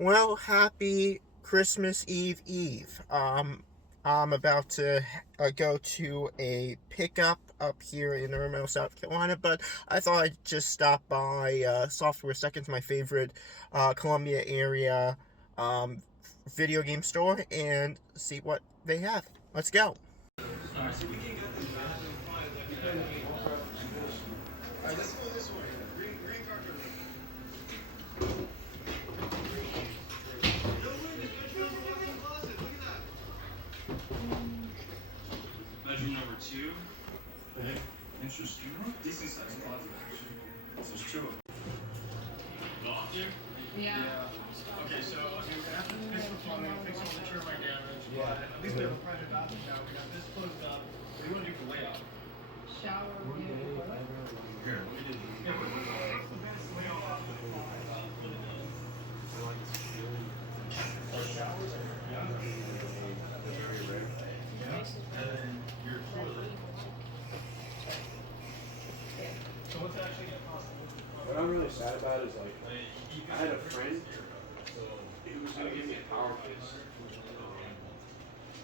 Well, happy Christmas Eve. I'm about to go to a pickup up here in Irmo, South Carolina, but I thought I'd just stop by Software Seconds, my favorite Columbia area um, video game store, and see what they have. Let's go. Bedroom number 2. Interesting. Decent sized closet, actually. So there's 2 of them. Go up here? Yeah. Okay, so I mean, we're gonna have to fix the plumbing, fix all the termite damage. Yeah. But at least we have a private bathroom now. We got this closed up. What do you want to do for layout? Shower. Here, we did. Yeah, what's the best layout of the showers? Yeah. Very rare. Yeah. And then your toilet. So what's actually going to cost? What I'm really sad about is like I had a friend who was gonna give me a power case.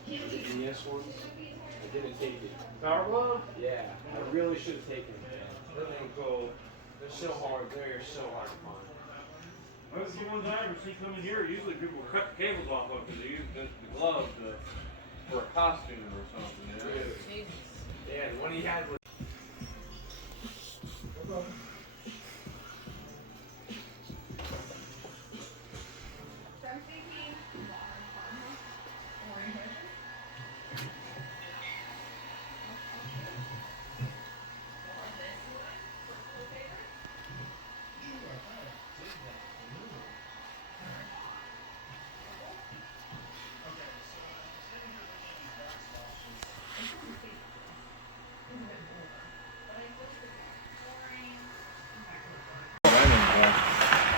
The NES ones. I didn't take it. Power glove? Yeah, I really should have taken it. They're cool. They're so hard. They're so hard to find. I was getting one time, or see coming here. Usually people cut the cables off of because they use the glove for a costume or something. You know? Dude. Yeah, the one he had was.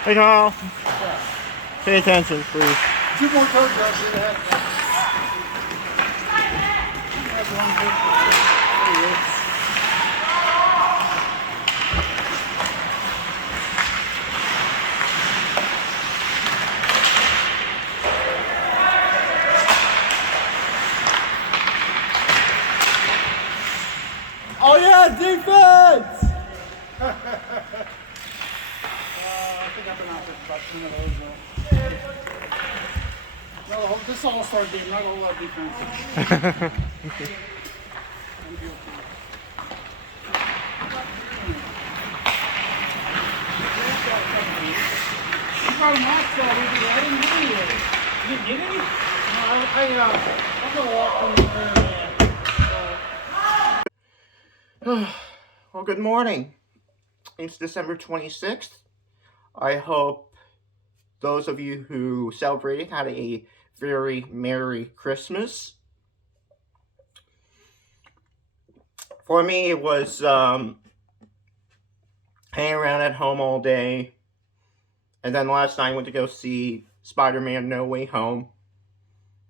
Hey, Carl. Pay attention, please. 2 more photographs in that. Oh yeah, defense! I think I've been out there for about 10 of those. No, this all-star game, not a whole lot of defense. You brought him last time, I didn't get any of it. You didn't get any? No, I'm gonna walk from there. Well, good morning. It's December 26th. I hope those of you who celebrated had a very Merry Christmas. For me, it was hanging around at home all day. And then last night I went to go see Spider-Man No Way Home.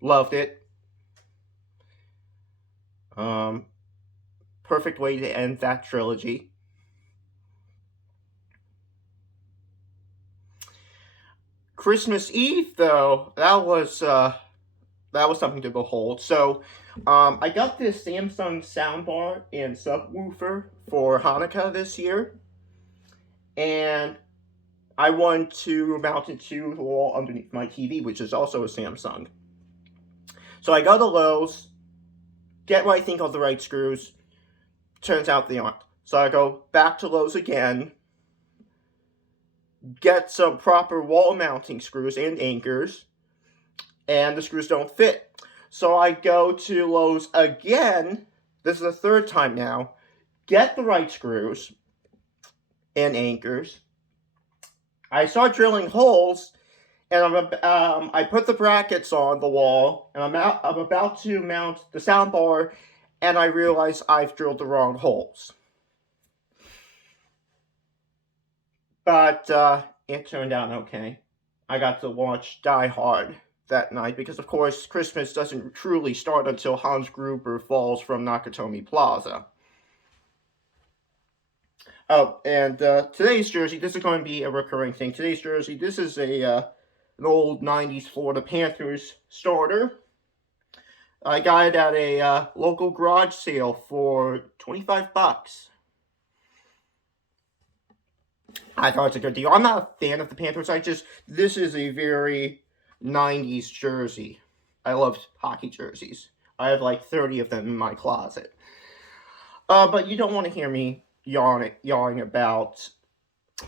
Loved it. Perfect way to end that trilogy. Christmas Eve, though, that was something to behold. So, I got this Samsung soundbar and subwoofer for Hanukkah this year, and I wanted to mount it to the wall underneath my TV, which is also a Samsung. So I go to Lowe's, get what I think are the right screws. Turns out they aren't. So I go back to Lowe's again, get some proper wall mounting screws and anchors, and the screws don't fit. So I go to Lowe's again, this is the 3rd time now, get the right screws and anchors. I start drilling holes, and I put the brackets on the wall, and I'm about to mount the soundbar, and I realize I've drilled the wrong holes. But it turned out okay. I got to watch Die Hard that night because, of course, Christmas doesn't truly start until Hans Gruber falls from Nakatomi Plaza. Oh, and today's jersey, this is going to be a recurring thing. Today's jersey, this is a an old 90s Florida Panthers starter. I got it at a local garage sale for $25. I thought it's a good deal. I'm not a fan of the Panthers. This is a very 90s jersey. I love hockey jerseys. I have like 30 of them in my closet. But you don't want to hear me yawning about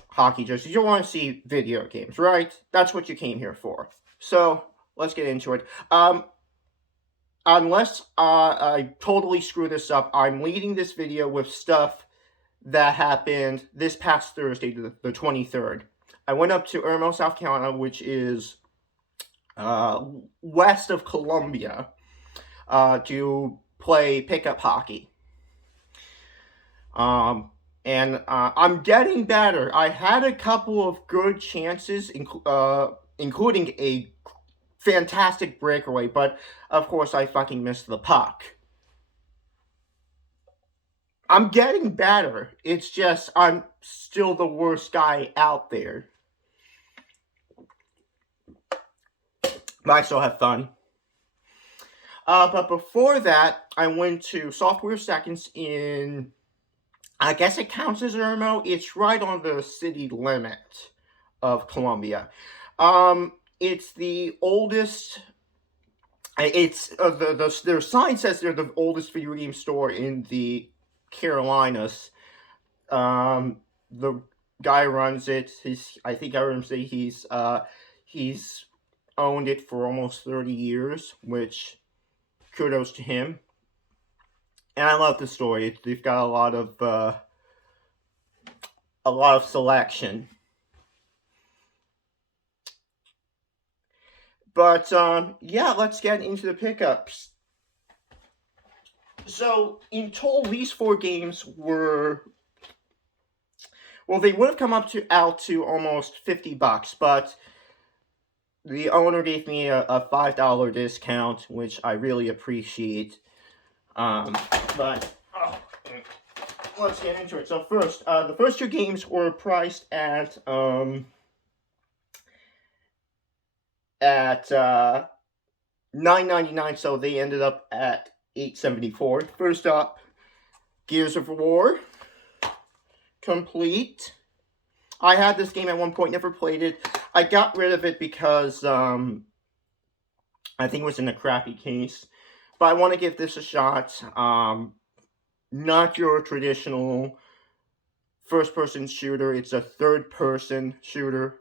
hockey jerseys. You want to see video games, right? That's what you came here for. So, let's get into it. Unless I totally screw this up, I'm leading this video with stuff that happened this past Thursday, the 23rd. I went up to Irmo, South Carolina, which is west of Columbia, to play pickup hockey. And I'm getting better. I had a couple of good chances, including a fantastic breakaway, but of course I fucking missed the puck. I'm getting better. It's just I'm still the worst guy out there. But I still have fun. But before that, I went to Software Seconds in, I guess it counts as Irmo. It's right on the city limit of Columbia. It's the oldest. It's their sign says they're the oldest video game store in the Carolinas. The guy runs it. I think I heard him say he's owned it for almost 30 years, which kudos to him. And I love the story. They've got a lot of selection. But yeah, let's get into the pickups. So, in total, these 4 games were, well, they would have come out to almost $50, but the owner gave me a $5 discount, which I really appreciate. But let's get into it. So first, the first 2 games were priced at $9.99, so they ended up at $8.74. First up, Gears of War Complete. I had this game at one point, never played it. I got rid of it because I think it was in a crappy case. But I want to give this a shot. Not your traditional first-person shooter. It's a third-person shooter.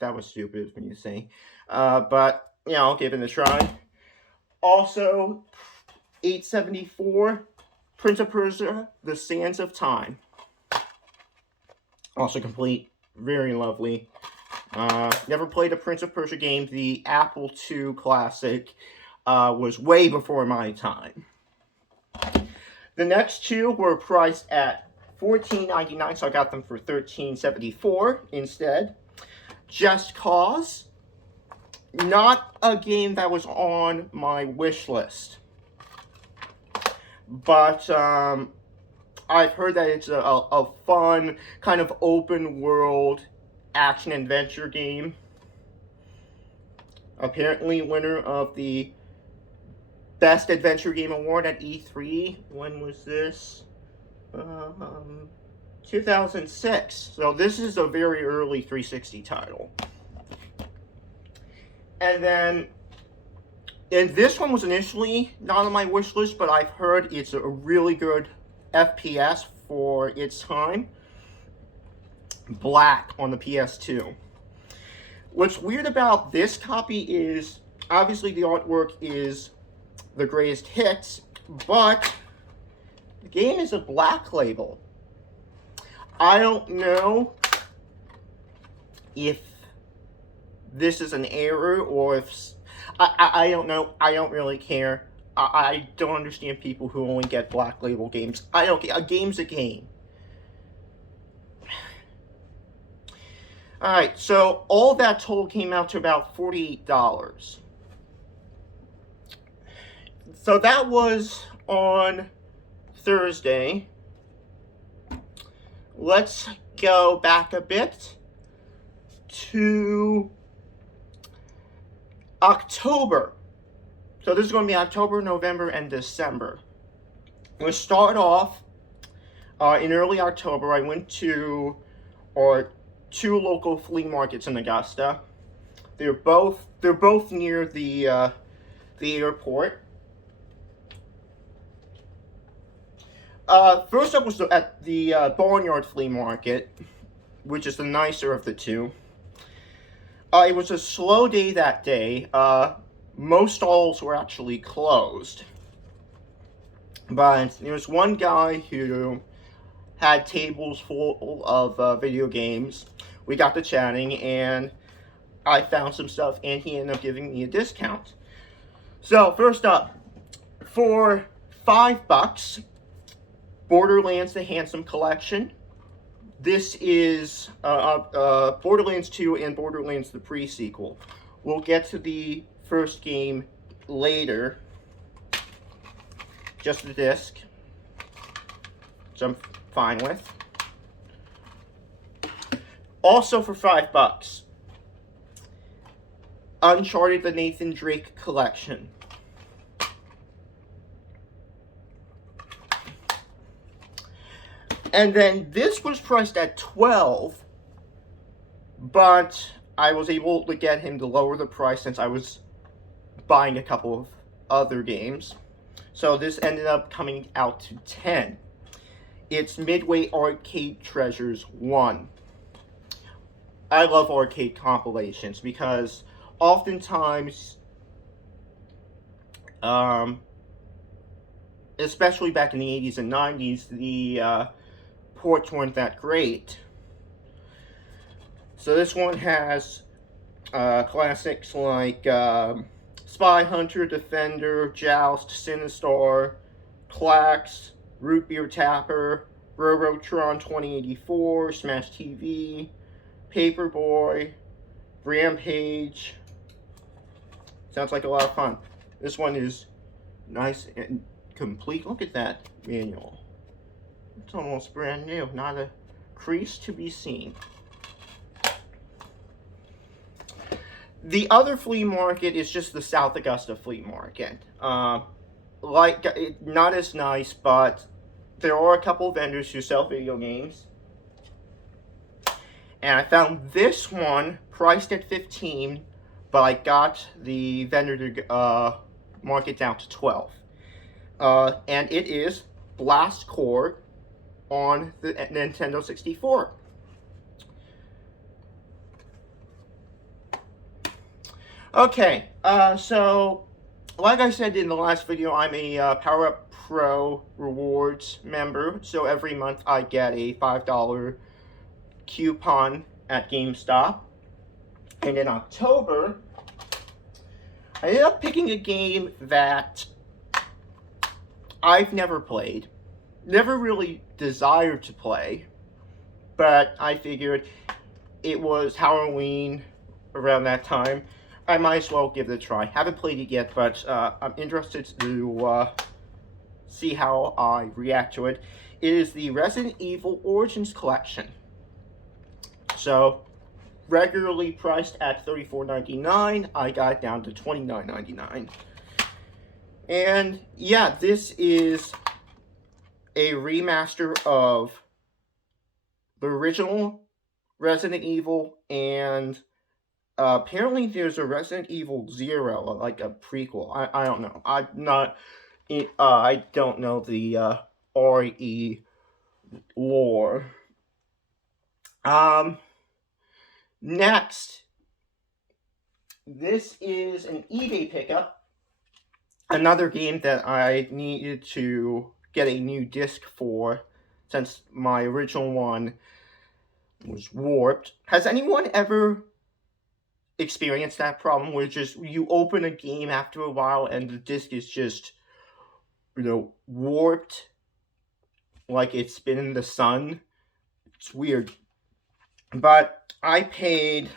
That was stupid when you say. But, yeah, I'll give it a try. Also, $8.74, Prince of Persia, The Sands of Time. Also complete. Very lovely. Never played a Prince of Persia game. The Apple II Classic was way before my time. The next 2 were priced at $14.99, so I got them for $13.74 instead. Just Cause. Not a game that was on my wish list. But I've heard that it's a fun, kind of open world action-adventure game. Apparently winner of the Best Adventure Game Award at E3. When was this? 2006. So this is a very early 360 title. And then, and this one was initially not on my wish list, but I've heard it's a really good FPS for its time. Black on the PS2. What's weird about this copy is, obviously the artwork is the greatest hits, but the game is a black label. I don't know if this is an error or if I don't know. I don't really care. I don't understand people who only get black label games. I don't care. A game's a game. Alright, so all that total came out to about $48. So that was on Thursday. Let's go back a bit to October. So this is going to be October, November, and December. We'll start off in early October. I went to two local flea markets in Augusta. They're both near the airport. First up was at the Barnyard Flea Market, which is the nicer of the two. It was a slow day that day. Most stalls were actually closed. But there was one guy who had tables full of video games. We got to chatting, and I found some stuff, and he ended up giving me a discount. So, first up, for $5, Borderlands the Handsome Collection. This is Borderlands 2 and Borderlands the pre-sequel. We'll get to the first game later. Just the disc, which I'm fine with. Also for $5, Uncharted the Nathan Drake Collection. And then this was priced at $12, but I was able to get him to lower the price since I was buying a couple of other games. So this ended up coming out to $10. It's Midway Arcade Treasures 1. I love arcade compilations because oftentimes, especially back in the 80s and 90s, the ports weren't that great. So this one has classics like Spy Hunter, Defender, Joust, Sinistar, Clax, Root Beer Tapper, Robotron 2084, Smash TV, Paperboy, Rampage. Sounds like a lot of fun. This one is nice and complete. Look at that manual. It's almost brand new. Not a crease to be seen. The other flea market is just the South Augusta Flea Market. Not as nice, but there are a couple of vendors who sell video games. And I found this one priced at $15, but I got the vendor to mark it down to $12. And it is Blast Corps on the Nintendo 64. Okay, so like I said in the last video, I'm a Power Up Pro Rewards member. So every month I get a $5 coupon at GameStop. And in October, I ended up picking a game that I've never played. Never really desired to play, but I figured it was Halloween around that time. I might as well give it a try. Haven't played it yet, but I'm interested to see how I react to it. It is the Resident Evil Origins Collection. So, regularly priced at $34.99, I got it down to $29.99. And yeah, this is a remaster of the original Resident Evil, and apparently there's a Resident Evil 0, like a prequel. I don't know. I don't know the RE lore. Next, this is an eBay pickup. Another game that I needed to get a new disc for, since my original one was warped. Has anyone ever experienced that problem where just you open a game after a while and the disc is just, warped like it's been in the sun? It's weird. But I paid,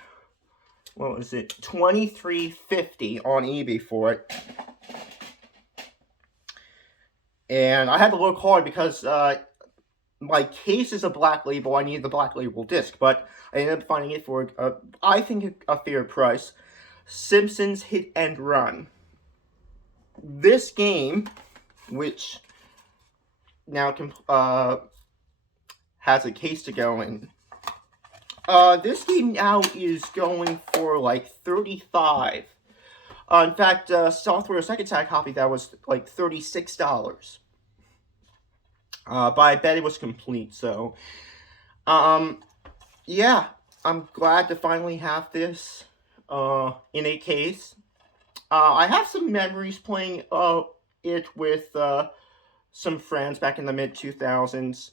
what was it, $23.50 on eBay for it. And I had to look hard because my case is a black label. I needed the black label disc, but I ended up finding it for, I think, a fair price. Simpsons Hit and Run. This game, which now has a case to go in. This game now is going for like $35. In fact, Software Second had a copy that was like $36. But I bet it was complete. So, yeah, I'm glad to finally have this in a case. I have some memories playing it with some friends back in the mid-2000s.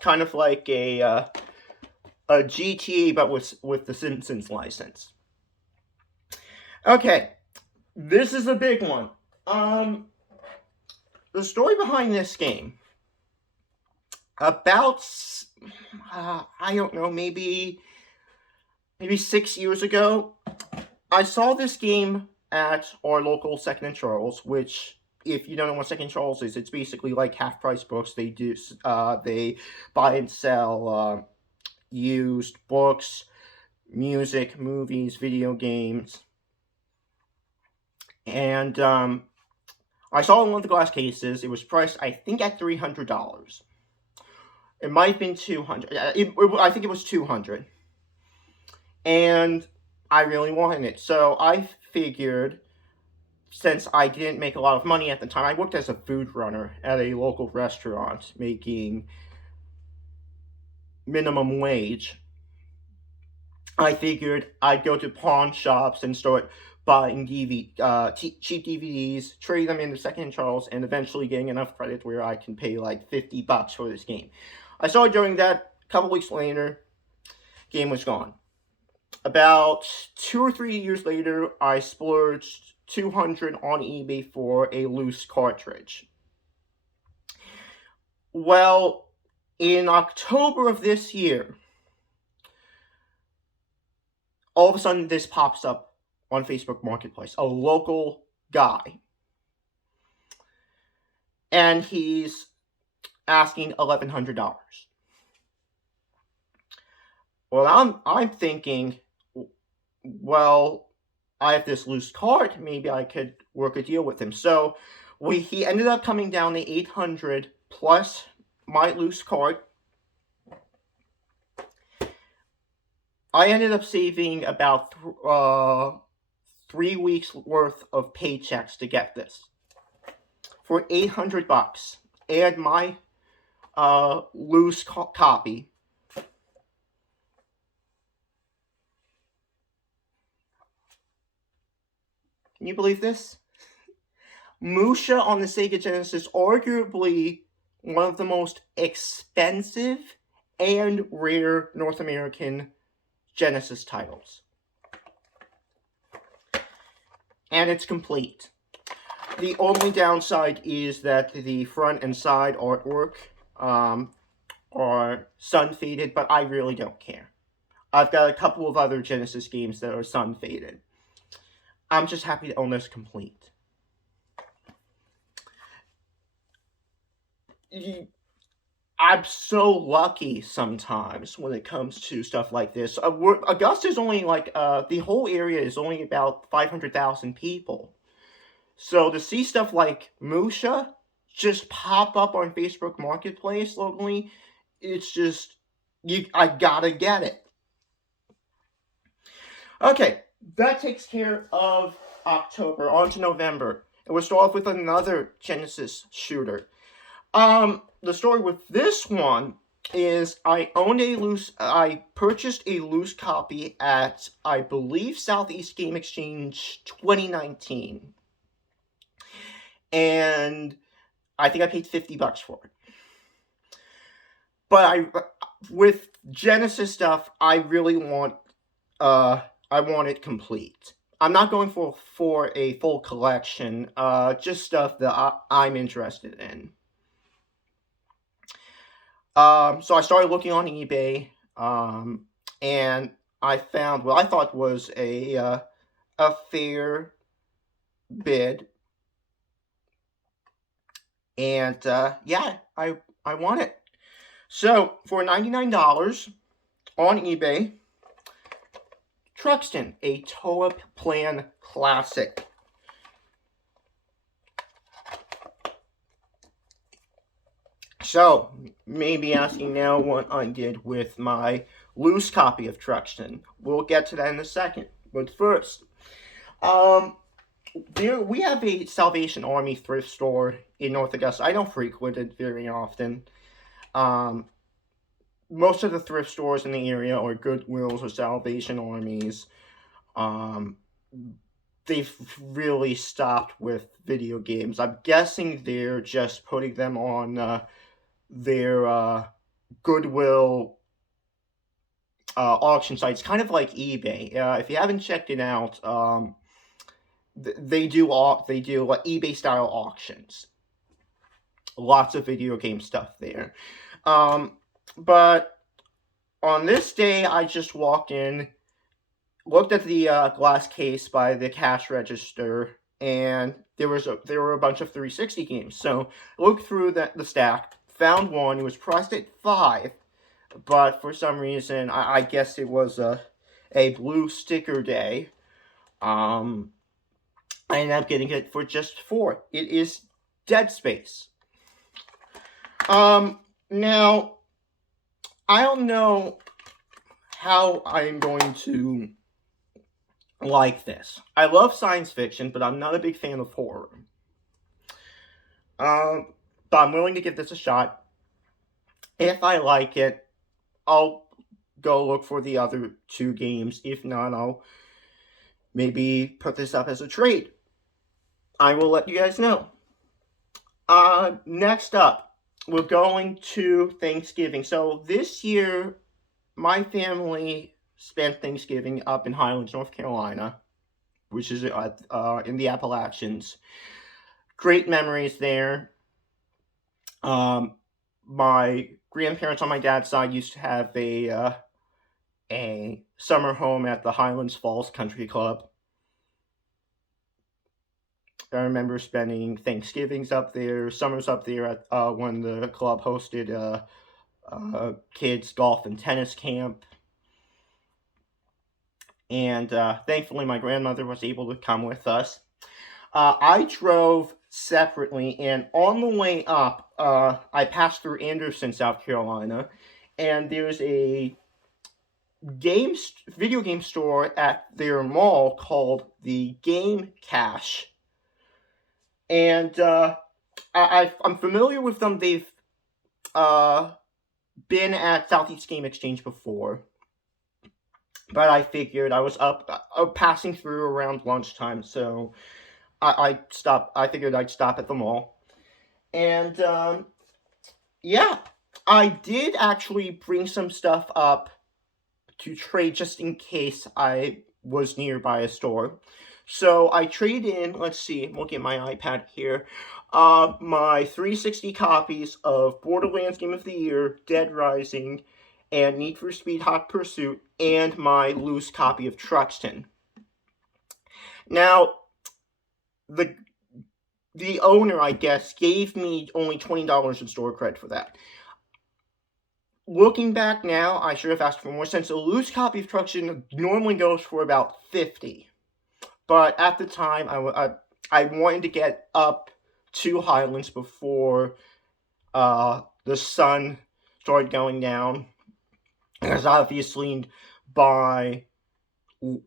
Kind of like a GTA, but with the Simpsons license. Okay, this is a big one. The story behind this game. About, I don't know, maybe 6 years ago, I saw this game at our local Second and Charles, which, if you don't know what Second Charles is, it's basically like half-price books. They buy and sell used books, music, movies, video games. And I saw one of the glass cases. It was priced, I think, at $300. It might have been $200. I think it was $200. And I really wanted it. So I figured, since I didn't make a lot of money at the time, I worked as a food runner at a local restaurant, making minimum wage. I figured I'd go to pawn shops and start buying cheap DVDs, trade them into Second and Charles, and eventually getting enough credit where I can pay like $50 for this game. I started doing that. A couple weeks later, game was gone. About 2 or 3 years later, I splurged $200 on eBay for a loose cartridge. Well, in October of this year, all of a sudden this pops up on Facebook Marketplace. A local guy. And he's asking $1,100. Well, I'm thinking, well, I have this loose card. Maybe I could work a deal with him. So he ended up coming down to $800 plus my loose card. I ended up saving about 3 weeks worth of paychecks to get this for $800 and my loose copy. Can you believe this? Musha on the Sega Genesis, arguably one of the most expensive and rare North American Genesis titles. And it's complete. The only downside is that the front and side artwork are sun-faded, but I really don't care. I've got a couple of other Genesis games that are sun-faded. I'm just happy to own this complete. I'm so lucky sometimes when it comes to stuff like this. Augusta's only like, the whole area is only about 500,000 people. So to see stuff like Musha just pop up on Facebook Marketplace locally, it's just, I gotta get it. Okay, that takes care of October. On to November. And we'll start off with another Genesis shooter. The story with this one is I purchased a loose copy at, I believe, Southeast Game Exchange 2019. And I think I paid $50 for it. But with Genesis stuff, I really want, I want it complete. I'm not going for a full collection, just stuff that I'm interested in. So I started looking on eBay, and I found what I thought was a fair bid. And, yeah, I want it. So, for $99 on eBay, Truxton, a Toa Plan classic. So, maybe asking now what I did with my loose copy of Truxton. We'll get to that in a second. But first, we have a Salvation Army thrift store in North Augusta. I don't frequent it very often. Most of the thrift stores in the area are Goodwills or Salvation Armies. They've really stopped with video games. I'm guessing they're just putting them on their Goodwill auction sites, kind of like eBay. If you haven't checked it out, they do eBay style auctions. Lots of video game stuff there. But on this day, I just walked in, looked at the glass case by the cash register, and there were a bunch of 360 games. So I looked through the stack, found one. It was priced at $5, but for some reason, I guess it was a blue sticker day. I ended up getting it for just $4. It is Dead Space. Now, I don't know how I'm going to like this. I love science fiction, but I'm not a big fan of horror. But I'm willing to give this a shot. If I like it, I'll go look for the other 2 games. If not, I'll maybe put this up as a trade. I will let you guys know. Next up, we're going to Thanksgiving. So this year, my family spent Thanksgiving up in Highlands, North Carolina, which is in the Appalachians. Great memories there. My grandparents on my dad's side used to have a summer home at the Highlands Falls Country Club. I remember spending Thanksgivings up there, summers up there at when the club hosted kids golf and tennis camp. And thankfully my grandmother was able to come with us. I drove separately, and on the way up, I passed through Anderson, South Carolina, and there's a video game store at their mall called the Game Cache. And I'm familiar with them. They've been at Southeast Game Exchange before. But I figured I was passing through around lunchtime, so I figured I'd stop at the mall. And yeah, I did actually bring some stuff up to trade just in case I was nearby a store. So I traded in, let's see, I'm looking at my iPad here, my 360 copies of Borderlands Game of the Year, Dead Rising, and Need for Speed Hot Pursuit, and my loose copy of Truxton. Now, the owner, I guess, gave me only $20 in store credit for that. Looking back now, I should have asked for more, since a loose copy of Truxton normally goes for about $50. But at the time, I wanted to get up to Highlands before the sun started going down. Because obviously, by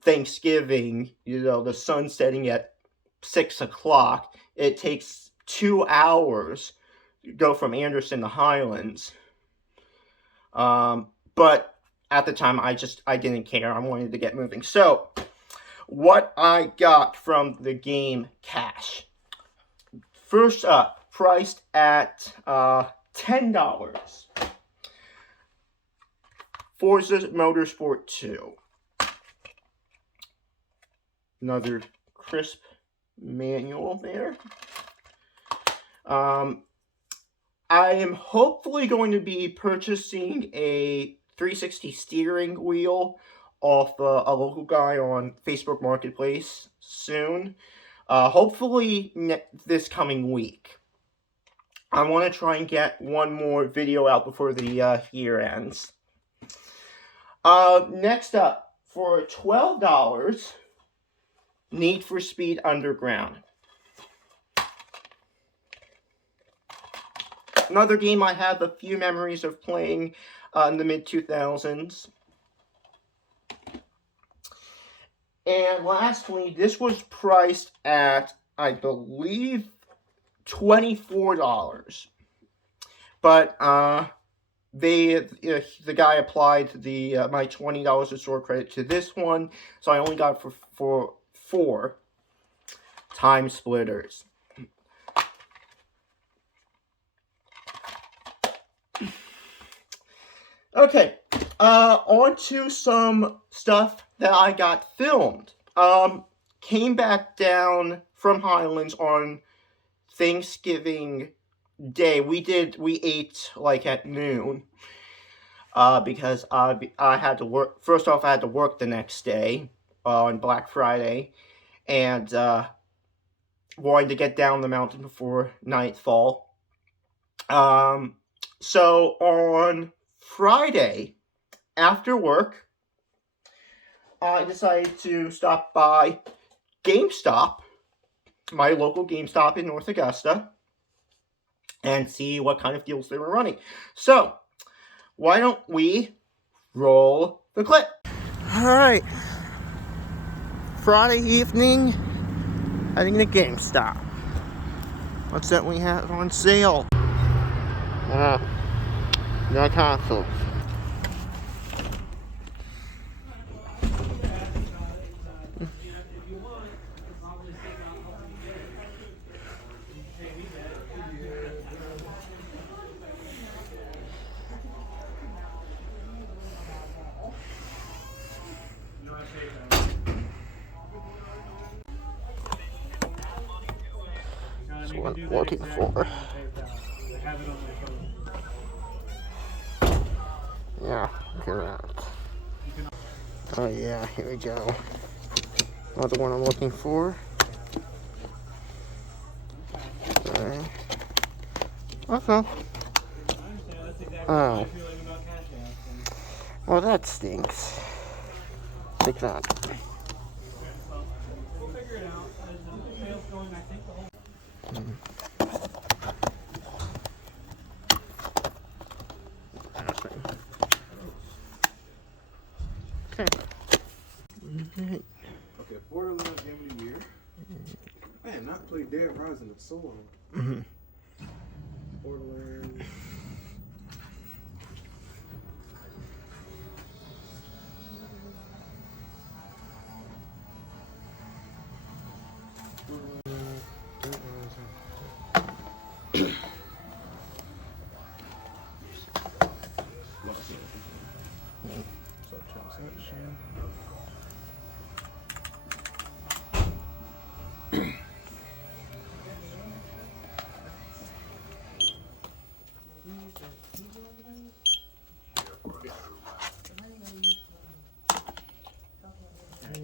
Thanksgiving, the sun setting at 6 o'clock, it takes 2 hours to go from Anderson to Highlands. But at the time, I didn't care. I wanted to get moving. So, what I got from the Game Cache. First up, priced at $10. Forza Motorsport 2. Another crisp manual there. I am hopefully going to be purchasing a 360 steering wheel off a local guy on Facebook Marketplace soon. Hopefully this coming week. I want to try and get one more video out before the year ends. Next up, for $12, Need for Speed Underground. Another game I have a few memories of playing in the mid-2000s. And lastly, this was priced at, I believe, $24. But the guy applied my $20 of store credit to this one, so I only got it for 4 time splitters. Okay, on to some stuff that I got filmed. Came back down from Highlands on Thanksgiving Day. We ate like at noon. Because I had to work. First off, I had to work the next day on Black Friday, and wanted to get down the mountain before nightfall. So on Friday, after work, I decided to stop by GameStop, my local GameStop in North Augusta, and see what kind of deals they were running. So, why don't we roll the clip? Alright. Friday evening, heading to GameStop. What's that we have on sale? No consoles. That's what I'm looking for. Yeah, correct. Oh yeah, here we go. Another one I'm looking for. Alright. Okay. Oh. Well, that stinks. Take that. Okay, Borderlands Game of the Year. I have not played Dead Rising in so long. Mm-hmm. Borderlands.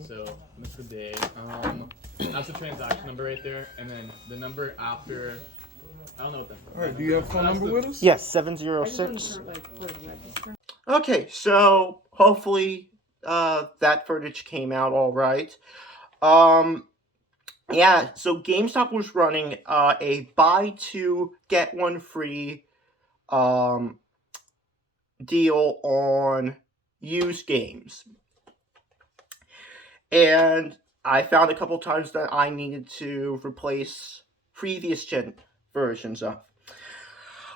So that's the day. That's the transaction number right there, and then the number after. I don't know what that. All right, do you have a phone number with us? Yes, 706. Okay, so hopefully that footage came out all right. Yeah, so GameStop was running a buy two get one free deal on used games. And I found a couple times that I needed to replace previous gen versions of.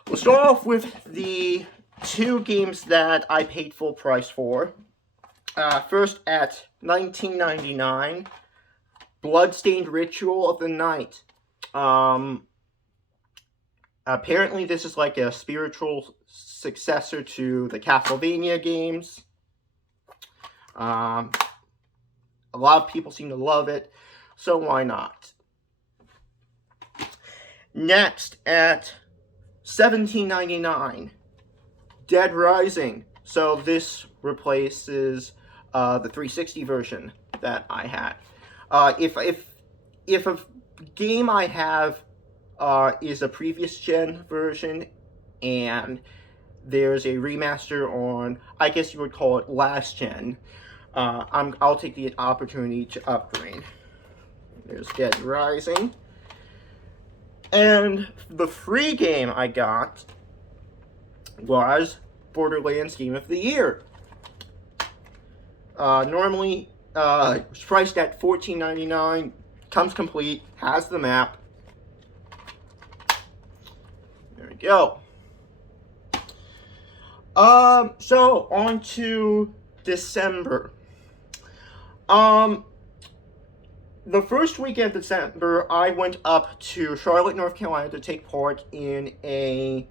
We'll start off with the 2 games that I paid full price for. First at $19.99, Bloodstained Ritual of the Night. Apparently this is like a spiritual successor to the Castlevania games. A lot of people seem to love it, so why not? Next, at $17.99, Dead Rising. So this replaces the 360 version that I had. If a game I have is a previous gen version and there's a remaster on, I guess you would call it last gen, I'll take the opportunity to upgrade. There's Dead Rising. And the free game I got was Borderlands Game of the Year. Normally, it's priced at $14.99, comes complete, has the map. There we go. So on to December. The first weekend of December, I went up to Charlotte, North Carolina to take part in a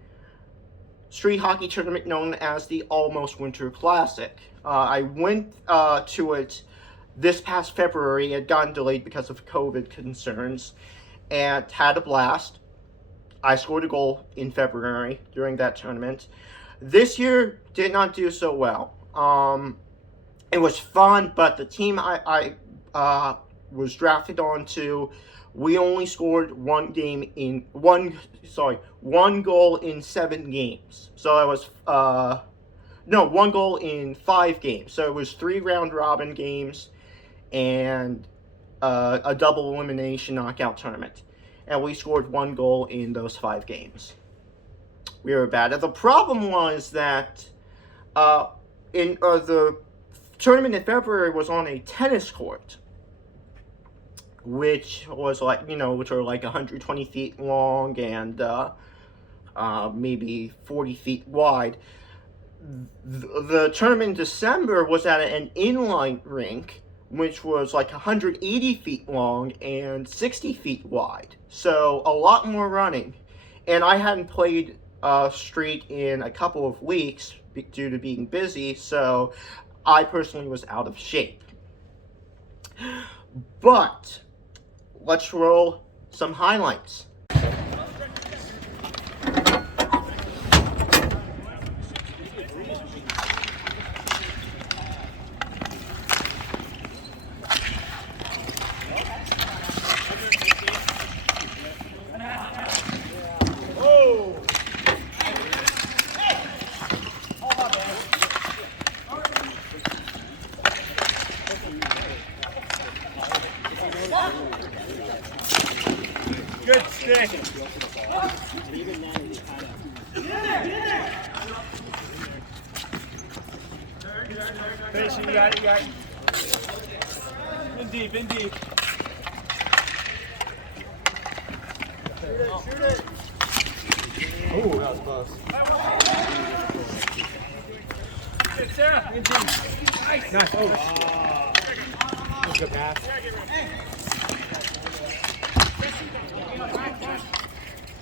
street hockey tournament known as the Almost Winter Classic. I went to it this past February. It had gotten delayed because of COVID concerns, and had a blast. I scored a goal in February during that tournament. This year did not do so well. It was fun, but the team I was drafted onto, we only scored one goal in 7 games. So it was one goal in 5 games. So it was 3 round robin games and a double elimination knockout tournament. And we scored 1 goal in those 5 games. We were bad. And the problem was that the tournament in February was on a tennis court, which was which are like 120 feet long and maybe 40 feet wide. The tournament in December was at an inline rink, which was like 180 feet long and 60 feet wide. So a lot more running. And I hadn't played street in a couple of weeks due to being busy, so I personally was out of shape. But let's roll some highlights. Good stick. Finish it, you got it. In deep. Shoot it. Oh, that was close. Good, Sarah. In deep. Nice. Oh. Good pass.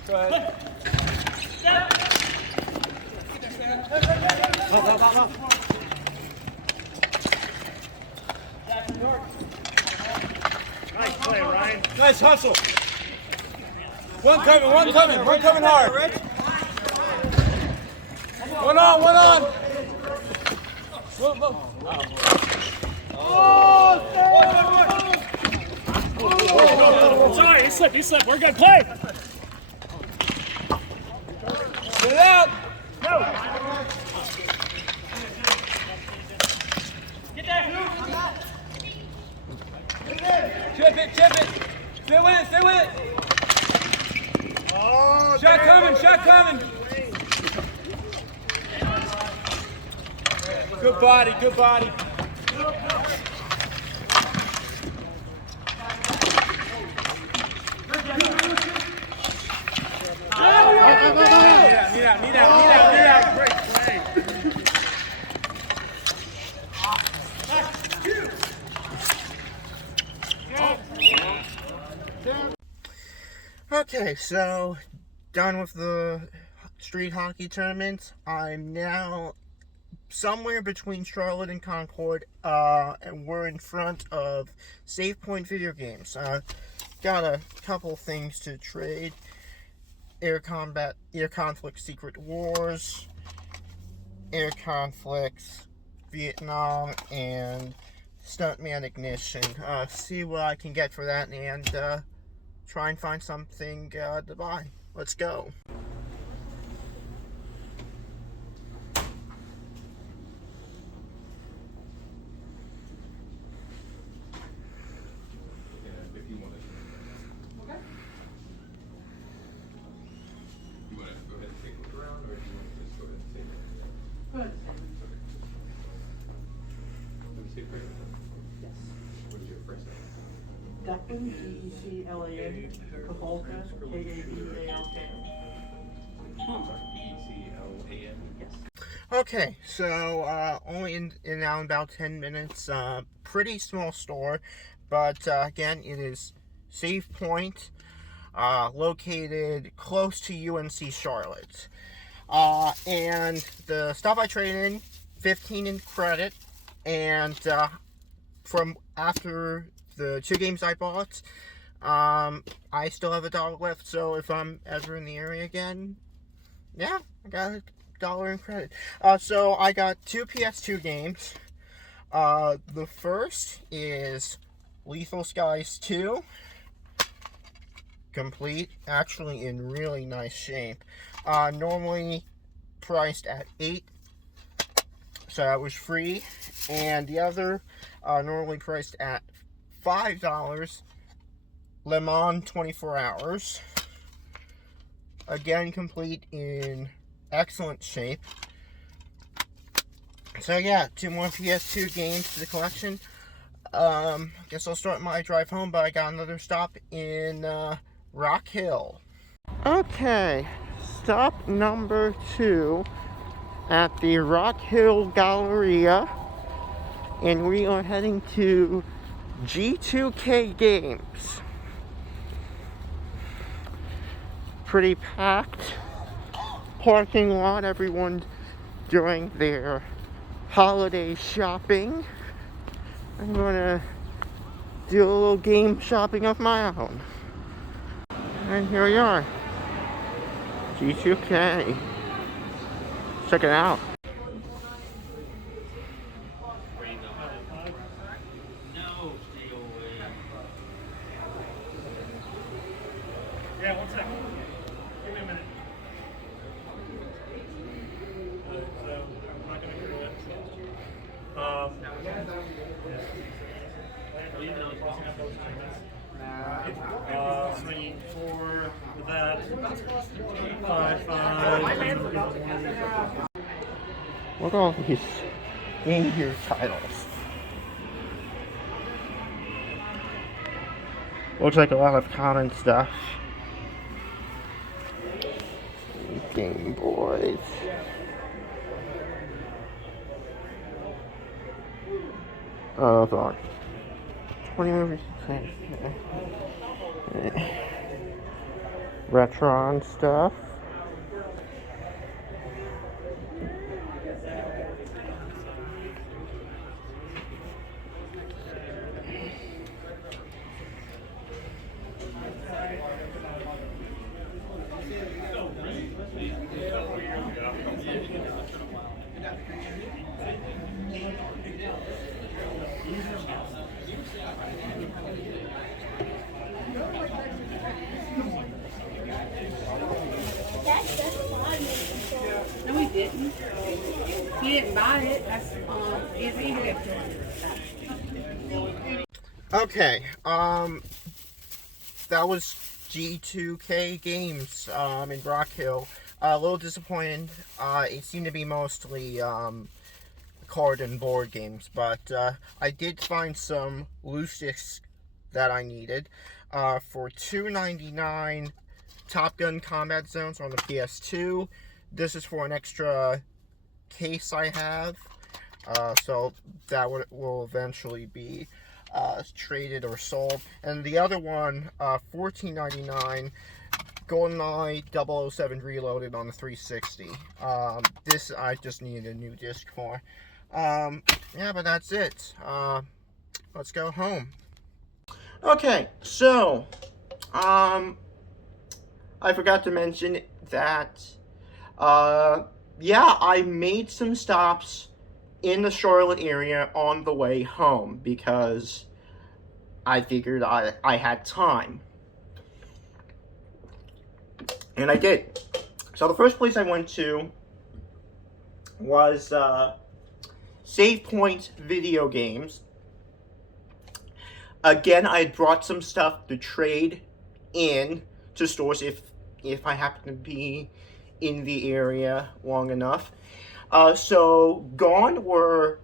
Go ahead. Go. Nice play, Ryan. Nice hustle. One coming hard. One on. Oh, sorry, he slipped. We're good. Play. Get it out. Go. Get that. Chip it. Stay with it. Oh, shot coming. Good body. Need out. Great play. Okay, so done with the street hockey tournament. I'm now somewhere between Charlotte and Concord, and we're in front of Save Point Video Games. Got a couple things to trade. Air Conflict Secret Wars, Air Conflicts Vietnam, and Stuntman Ignition. See what I can get for that and try and find something to buy. Let's go. Declan, D-E-C-L-A-N, Kabalka, K-A-B-A-L-K. E-C-L-A-N. Yes. Okay, so only in now in about 10 minutes. Pretty small store, but again, it is Save Point, located close to UNC Charlotte. And the stuff I traded in, 15 in credit, and from after the 2 games I bought, I still have $1 left. So if I'm ever in the area again, yeah, I got $1 in credit. So I got 2 PS2 games. The first is Lethal Skies 2. Complete, actually in really nice shape. Normally priced at $8, so that was free. And the other, normally priced at $5, Le Mans 24 Hours. Again, complete in excellent shape. So yeah, 2 more PS2 games to the collection. Guess I'll start my drive home, but I got another stop in Rock Hill. Okay, stop number 2 at the Rock Hill Galleria, and we are heading to G2K Games. Pretty packed parking lot, everyone doing their holiday shopping. I'm gonna do a little game shopping of my own. And here we are, G2K. Check it out. Yeah, one second. Give me a minute. So, I'm not going to do it. 3, 4 with that. 5. Look at all these Game Gear titles. Looks like a lot of common stuff. Game Boys. Oh, fuck. 20 movies. Retron stuff. No, we didn't. He didn't buy it. That's it's easy. Okay, that was G2K Games, in Rock Hill. A little disappointed. It seemed to be mostly, card and board games, but, I did find some loose discs that I needed. For $2.99, Top Gun Combat Zones on the PS2. This is for an extra case I have, so that will eventually be traded or sold. And the other one, $14.99, GoldenEye 007 Reloaded on the 360. This I just needed a new disc for. Yeah, but that's it. Let's go home. Okay, so, I forgot to mention that, yeah, I made some stops in the Charlotte area on the way home because I figured I had time. And I did. So the first place I went to was Save Point Video Games. Again, I had brought some stuff to trade in to stores if I happen to be in the area long enough. So gone were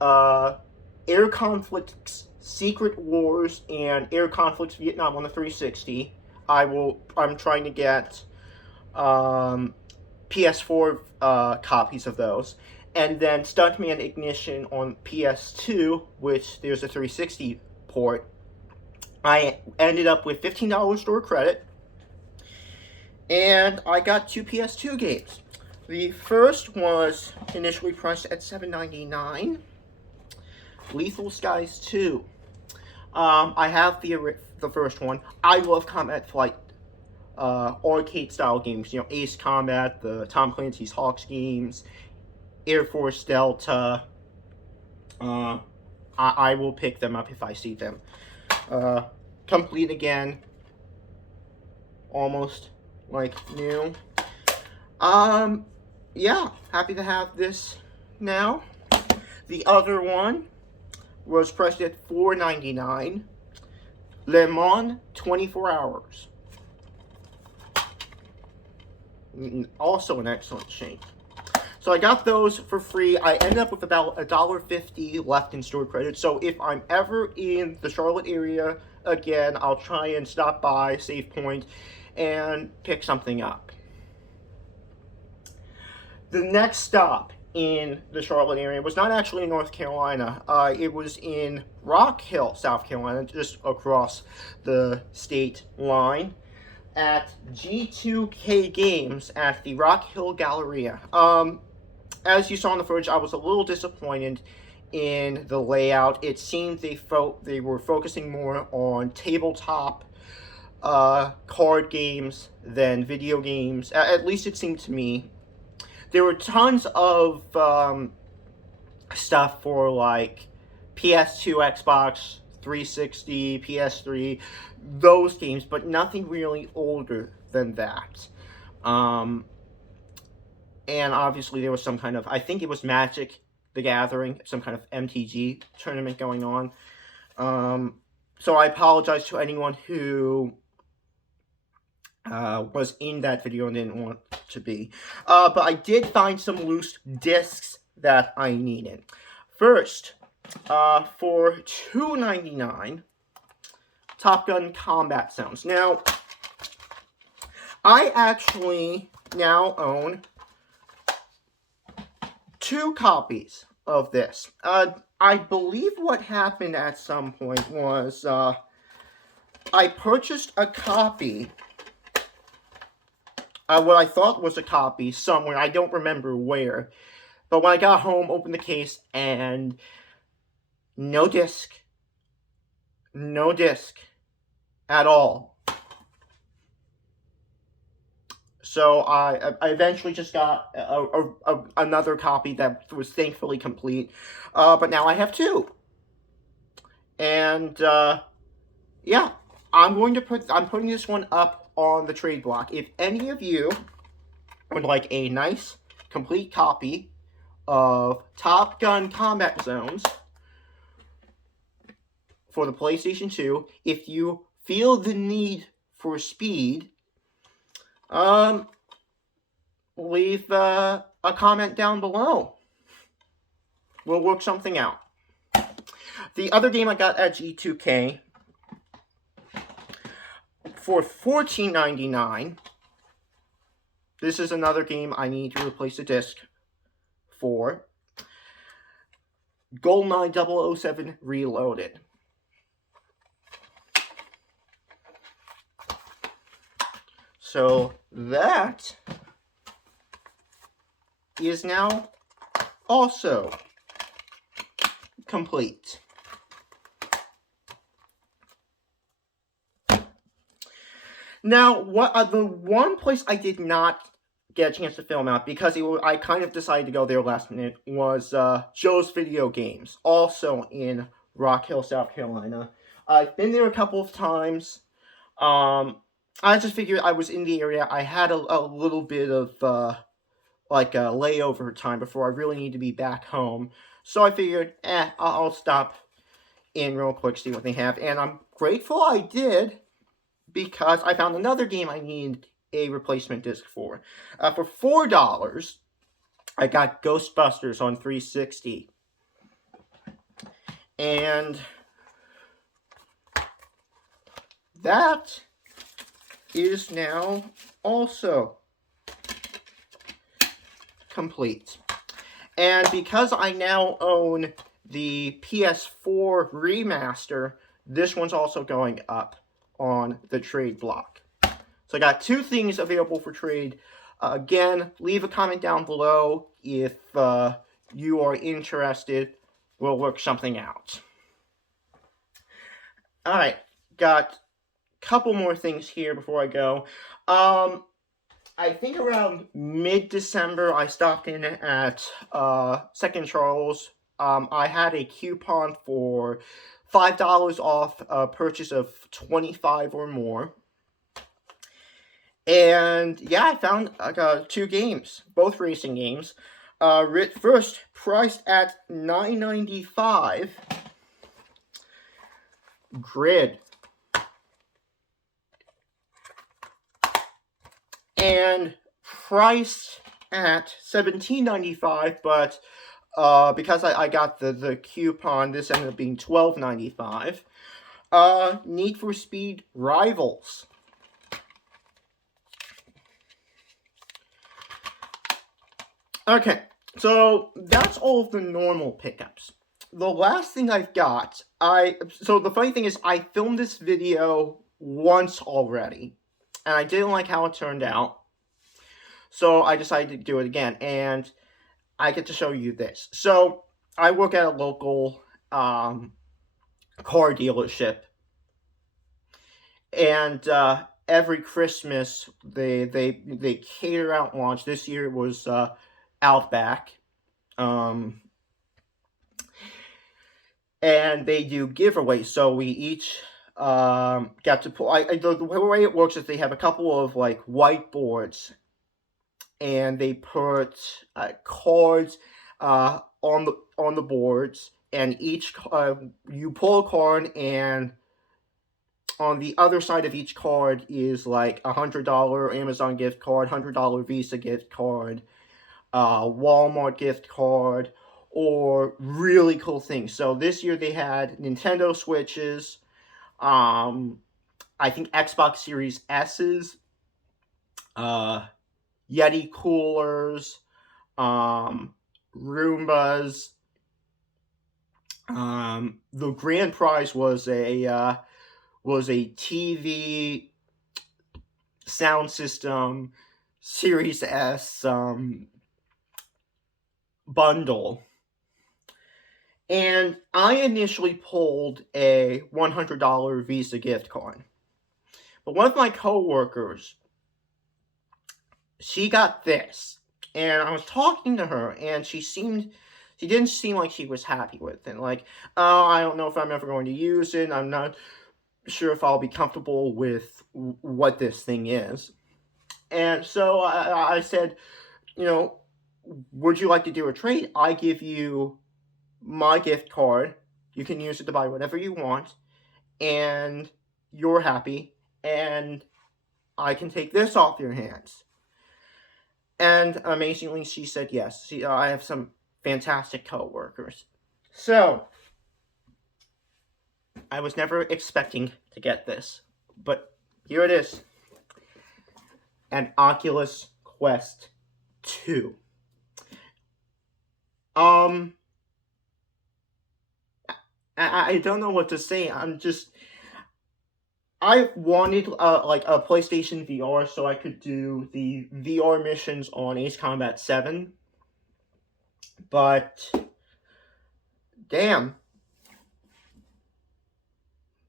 Air Conflict Secret Wars and Air Conflicts Vietnam on the 360. I'm trying to get PS4 copies of those. And then Stuntman Ignition on PS2, which there's a 360 port. I ended up with $15 store credit. And I got 2 PS2 games. The first was initially priced at $7.99. Lethal Skies 2. I have the first one. I love Combat Flight arcade style games. You know, Ace Combat, the Tom Clancy's Hawks games, Air Force Delta. I will pick them up if I see them. Complete again. Almost like new. Yeah, happy to have this now. The other one was priced at $4.99. Le Mans 24 Hours. Also an excellent change. So I got those for free. I ended up with about $1.50 left in store credit. So if I'm ever in the Charlotte area again, I'll try and stop by Save Point and pick something up. The next stop in the Charlotte area was not actually in North Carolina. It was in Rock Hill, South Carolina, just across the state line, at G2K Games at the Rock Hill Galleria. As you saw in the footage, I was a little disappointed in the layout. It seemed they were focusing more on tabletop card games than video games. At least it seemed to me. There were tons of stuff for like PS2, Xbox 360, PS3, those games, but nothing really older than that. And obviously there was some kind of, I think it was Magic the Gathering, some kind of MTG tournament going on. So I apologize to anyone who was in that video and didn't want to be. But I did find some loose discs that I needed. First, for $2.99, Top Gun Combat Sounds. Now, I actually now own 2 copies of this. I believe what happened at some point was I purchased a copy, what I thought was a copy somewhere. I don't remember where. But when I got home, opened the case, and no disc. No disc at all. So I eventually just got another copy that was thankfully complete. But now I have 2. And yeah, I'm putting this one up on the trade block. If any of you would like a nice complete copy of Top Gun Combat Zones for the PlayStation 2, if you feel the need for speed, leave a comment down below. We'll work something out. The other game I got at G2K for $14.99. This is another game I need to replace a disc for. GoldenEye 007 Reloaded. So that is now also complete. Now, the one place I did not get a chance to film out, because I kind of decided to go there last minute, was Joe's Video Games, also in Rock Hill, South Carolina. I've been there a couple of times. I just figured I was in the area. I had a little bit of like a layover time before I really need to be back home. So I figured, I'll stop in real quick, see what they have. And I'm grateful I did, because I found another game I need a replacement disc for. For $4, I got Ghostbusters on 360. And that is now also complete. And because I now own the PS4 remaster, this one's also going up on the trade block. So I got 2 things available for trade. Again, leave a comment down below if you are interested. We'll work something out. Alright, got a couple more things here before I go. I think around mid-December, I stopped in at Second Charles. I had a coupon for $5 off a purchase of 25 or more. And yeah, I found 2 games, both racing games. First, priced at $9.95, Grid. And priced at $17.95, but because I got the coupon, this ended up being $12.95. Need for Speed Rivals. Okay, so that's all of the normal pickups. The last thing I've got, so the funny thing is I filmed this video once already, and I didn't like how it turned out, so I decided to do it again, and I get to show you this. So, I work at a local car dealership, and every Christmas they cater out lunch. This year it was Outback, and they do giveaways. So we each got to pull. The way it works is they have a couple of like whiteboards, and they put cards on the boards, and each you pull a card, and on the other side of each card is like $100 Amazon gift card, $100 Visa gift card, Walmart gift card, or really cool things. So this year they had Nintendo Switches, I think Xbox Series S's, Yeti coolers, Roombas. The grand prize was a TV, sound system, Series S, bundle. And I initially pulled a $100 Visa gift card. But one of my coworkers, she got this. And I was talking to her, and she didn't seem like she was happy with it. Like, oh, I don't know if I'm ever going to use it. I'm not sure if I'll be comfortable with what this thing is. And so I said, would you like to do a trade? I give you my gift card. You can use it to buy whatever you want, and you're happy, and I can take this off your hands. And amazingly, she said yes. I have some fantastic coworkers. So, I was never expecting to get this, but here it is. An Oculus Quest 2. I don't know what to say. I wanted like a PlayStation VR so I could do the VR missions on Ace Combat 7. But damn.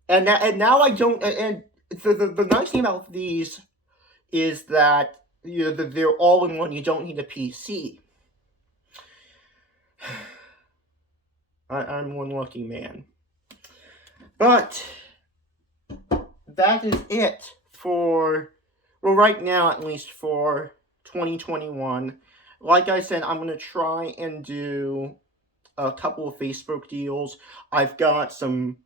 And now I don't. And the nice thing about these is that they're all in one. You don't need a PC. I'm one lucky man. But that is it for, well, right now at least, for 2021. Like I said, I'm going to try and do a couple of Facebook deals. I've got some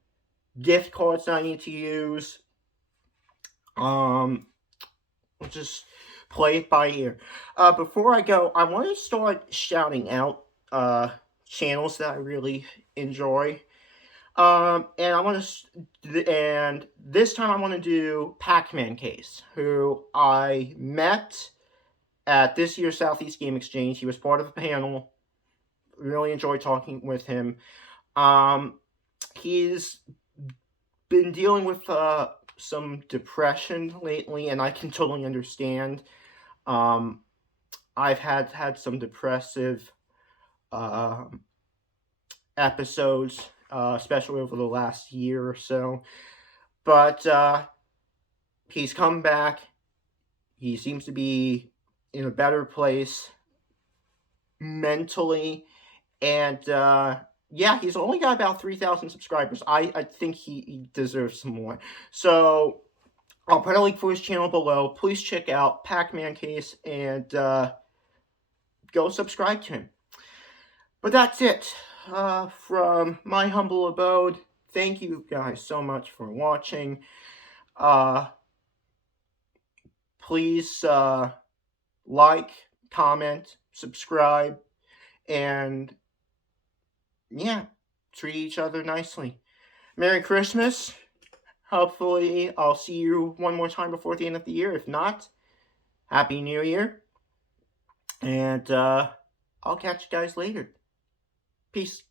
gift cards that I need to use. We'll just play it by ear. Before I go, I want to start shouting out channels that I really enjoy. And I want to, and this time I want to do Pac-Man Case, who I met at this year's Southeast Game Exchange. He was part of the panel. Really enjoyed talking with him. He's been dealing with some depression lately, and I can totally understand. I've had some depressive episodes, especially over the last year or so. But he's come back. He seems to be in a better place mentally. And yeah, he's only got about 3,000 subscribers. I think he deserves some more. So I'll put a link for his channel below. Please check out Pac-Man Case and go subscribe to him. But that's it from my humble abode. Thank you guys so much for watching. Please like, comment, subscribe, and yeah, treat each other nicely. Merry Christmas. Hopefully, I'll see you one more time before the end of the year. If not, Happy New Year. And I'll catch you guys later. Peace.